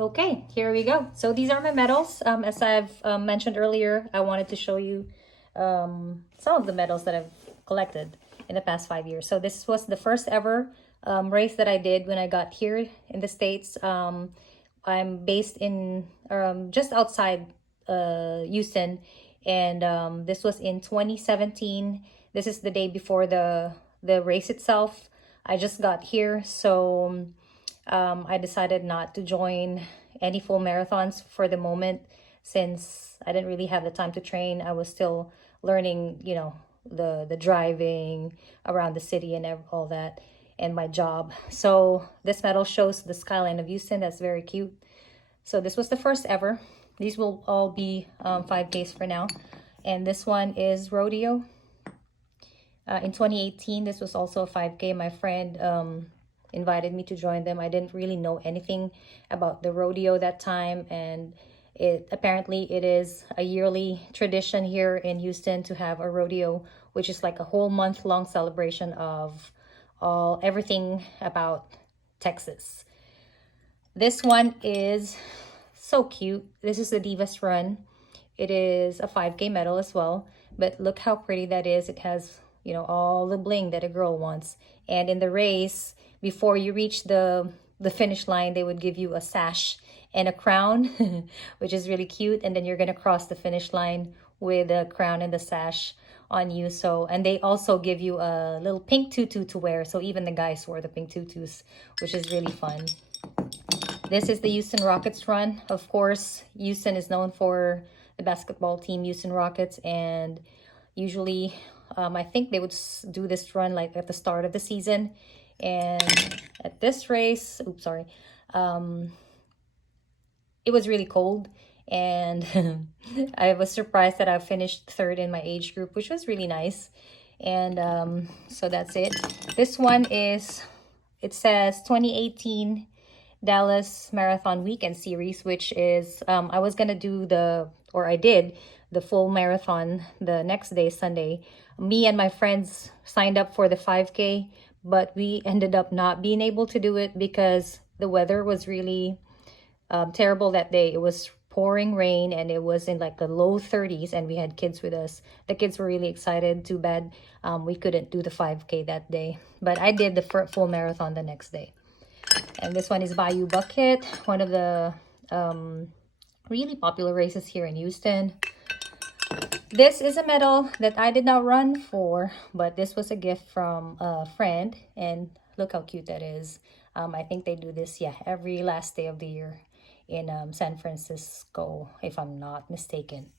Okay, here we go. So these are my medals. As I've mentioned earlier, I wanted to show you some of the medals that I've collected in the past 5 years. So this was the first ever race that I did when I got here in the States. I'm based in just outside Houston, and this was in 2017. This is the day before the race itself. I just got here, so I decided not to join any full marathons for the moment since I didn't really have the time to train. I was still learning, the driving around the city and all that, and my job. So this medal shows the skyline of Houston. That's very cute. So this was the first ever. These will all be 5Ks for now. And this one is rodeo. In 2018, this was also a 5K. My friend invited me to join them. I didn't really know anything about the rodeo that time, and it is a yearly tradition here in Houston to have a rodeo, which is like a whole month-long celebration of everything about Texas. This one is so cute. This is the Divas Run. It is a 5K medal as well, but look how pretty that is. It has, all the bling that a girl wants. And in the race, before you reach the finish line, they would give you a sash and a crown, which is really cute. And then you're gonna cross the finish line with the crown and the sash on you. So, and they also give you a little pink tutu to wear. So even the guys wore the pink tutus, which is really fun. This is the Houston Rockets run. Of course, Houston is known for the basketball team, Houston Rockets, and usually I think they would do this run like at the start of the season. And at this race, it was really cold, and I was surprised that I finished third in my age group, which was really nice. And so that's it. This one is, it says 2018 Dallas Marathon Weekend Series, which is, I was gonna do I did the full marathon the next day, Sunday. Me and my friends signed up for the 5K, but we ended up not being able to do it because the weather was really terrible that day. It was pouring rain and it was in like the low 30s, and we had kids with us. The kids were really excited. Too bad we couldn't do the 5K that day, but I did the full marathon the next day. And this one is Bayou Bucket, one of the really popular races here in Houston. This is a medal that I did not run for, but this was a gift from a friend, and look how cute that is. I think they do this, every last day of the year in San Francisco, if I'm not mistaken.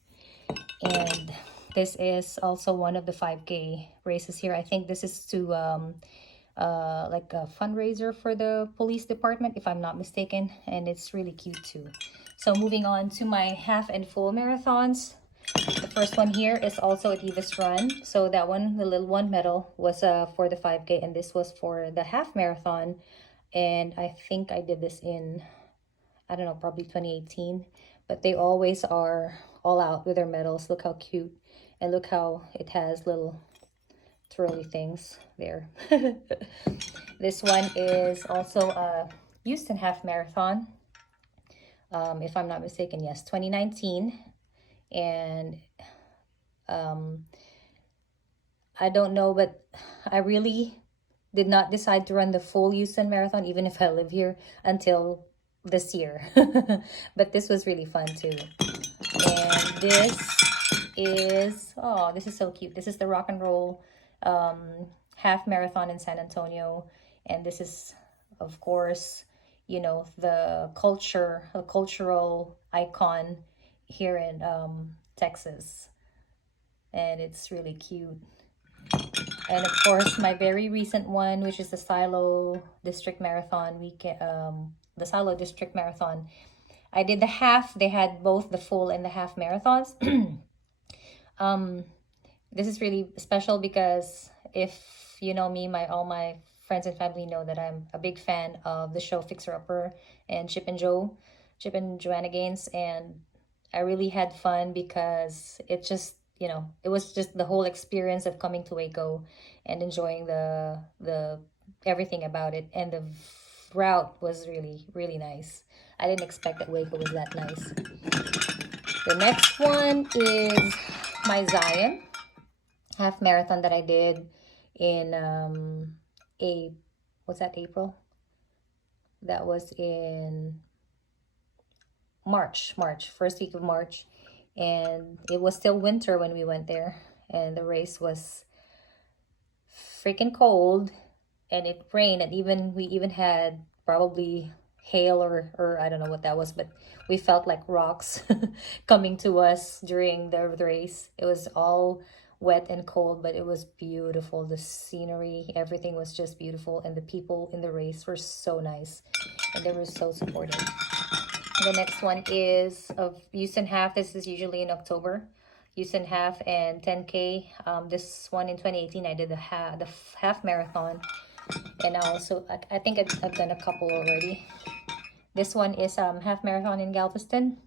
And this is also one of the 5K races here. I think this is to like a fundraiser for the police department, if I'm not mistaken, and it's really cute too. So moving on to my half and full marathons. The first one here is also a Divas Run. So that one, the little one medal, was for the 5K, and this was for the half marathon. And I think I did this in, I don't know, probably 2018. But they always are all out with their medals. Look how cute. And look how it has little twirly things there. This one is also a Houston half marathon. If I'm not mistaken, yes, 2019. And I don't know, but I really did not decide to run the full Houston Marathon, even if I live here, until this year. But this was really fun too. And this is so cute. This is the Rock and Roll half marathon in San Antonio. And this is, of course, the cultural icon here in Texas. And it's really cute. And of course, my very recent one, which is the Silo District Marathon weekend, the Silo District Marathon. I did the half. They had both the full and the half marathons. This is really special because if you know me, all my friends and family know that I'm a big fan of the show Fixer Upper and Chip and Joanna Gaines, and I really had fun because it just, it was just the whole experience of coming to Waco and enjoying the everything about it. And the route was really, really nice. I didn't expect that Waco was that nice. The next one is my Zion half marathon that I did in April? That was in March, first week of March. And it was still winter when we went there. And the race was freaking cold and it rained, and we even had probably hail or I don't know what that was, but we felt like rocks coming to us during the race. It was all wet and cold, but it was beautiful. The scenery, everything was just beautiful, and the people in the race were so nice and they were so supportive. The next one is of Houston Half. This is usually in October. Houston Half and 10K. This one in 2018, I did the half marathon, and I think I've done a couple already. This one is half marathon in Galveston,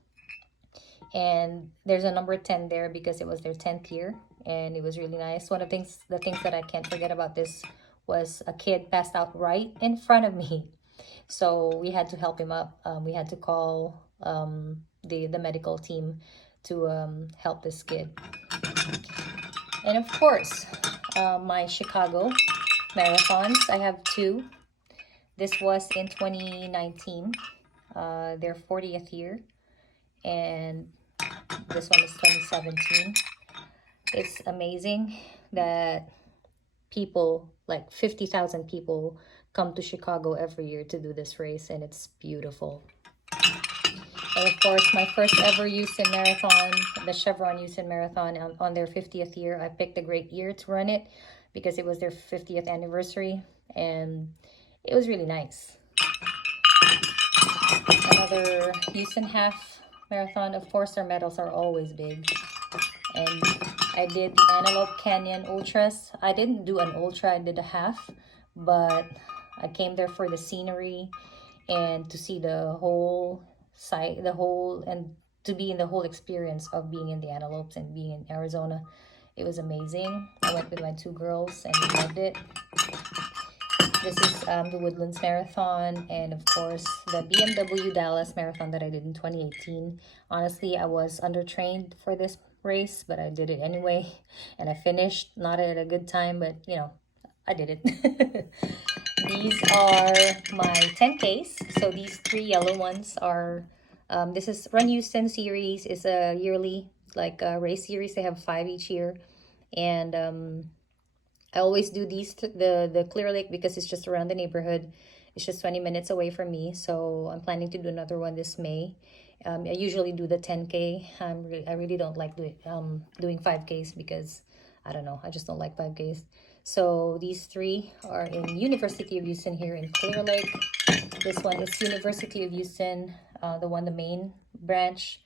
and there's a number 10 there because it was their 10th year, and it was really nice. One of the things that I can't forget about this was a kid passed out right in front of me, so we had to help him up. We had to call the medical team to help this kid. And of course, my Chicago marathons. I have two. This was in 2019, their 40th year, and this one is 2017. It's amazing that people, like 50,000 people, come to Chicago every year to do this race, and it's beautiful. And of course, my first ever Houston Marathon, the Chevron Houston Marathon, on their 50th year. I picked a great year to run it because it was their 50th anniversary, and it was really nice. Another Houston Half Marathon. Of course, their medals are always big. And I did the Antelope Canyon Ultras. I didn't do an ultra, I did a half, but I came there for the scenery and to see the whole site, and to be in the whole experience of being in the Antelopes and being in Arizona. It was amazing. I went with my two girls and we loved it. This is the Woodlands Marathon, and of course the BMW Dallas Marathon that I did in 2018. Honestly, I was undertrained for this race, but I did it anyway, and I finished, not at a good time, but you know, I did it. These are my 10Ks. So these three yellow ones are, this is Run Houston series. It's a yearly race series. They have 5 each year, and I always do these the Clear Lake because it's just around the neighborhood. It's just 20 minutes away from me, so I'm planning to do another one this May. I usually do the 10K. I really don't like doing 5Ks because I don't know. I just don't like 5Ks. So these three are in University of Houston here in Clear Lake. This one is University of Houston, the main branch.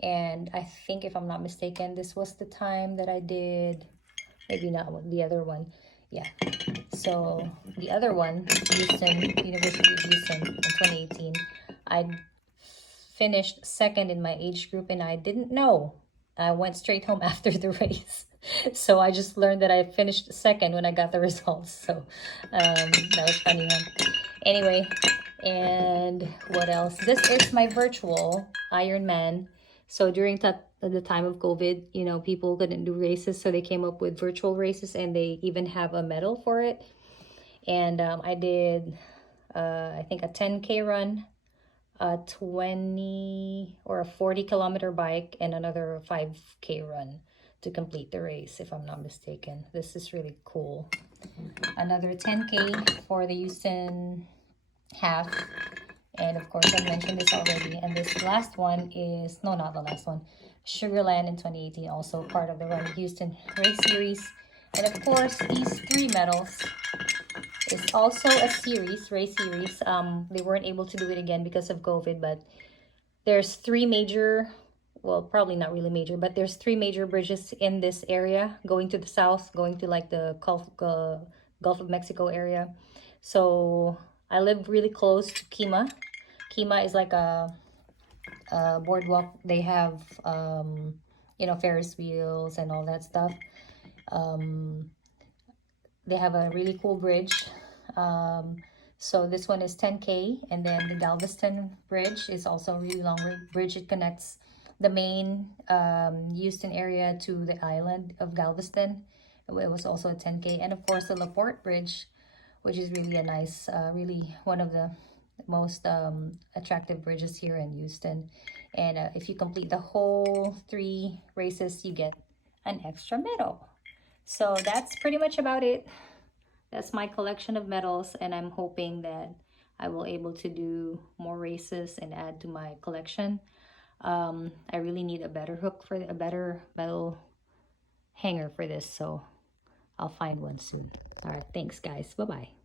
And I think, if I'm not mistaken, this was the time that I did, maybe not the other one. Yeah. So the other one, University of Houston in 2018, I finished second in my age group, and I didn't know. I went straight home after the race. So I just learned that I finished second when I got the results. So that was funny, huh? Anyway, and what else? This is my virtual Ironman. So during the time of COVID, you know, people couldn't do races, so they came up with virtual races, and they even have a medal for it. And I did, I think, a 10K run, a 20 or a 40-kilometer bike, and another 5K run to complete the race, if I'm not mistaken. This is really cool. Another 10K for the Houston half, and of course I mentioned this already. And this last one is, no, not the last one, Sugarland in 2018, also part of the Run Houston race series. And of course, these three medals is also a race series. They weren't able to do it again because of COVID, but there's three major, well, probably not really major, but there's three major bridges in this area going to the south, going to like the Gulf of Mexico area. So I live really close to Kima. Kima is like a boardwalk. They have, you know, Ferris wheels and all that stuff. They have a really cool bridge. So this one is 10K, and then the Galveston Bridge is also a really long bridge. It connects the main Houston area to the island of Galveston. It was also a 10K, and of course the LaPorte Bridge, which is really a nice, really one of the most attractive bridges here in Houston. And if you complete the whole 3 races, you get an extra medal. So that's pretty much about it. That's my collection of medals, and I'm hoping that I will able to do more races and add to my collection. I really need a better hook for a better medal hanger for this, so I'll find one soon. All right, thanks guys. Bye-bye.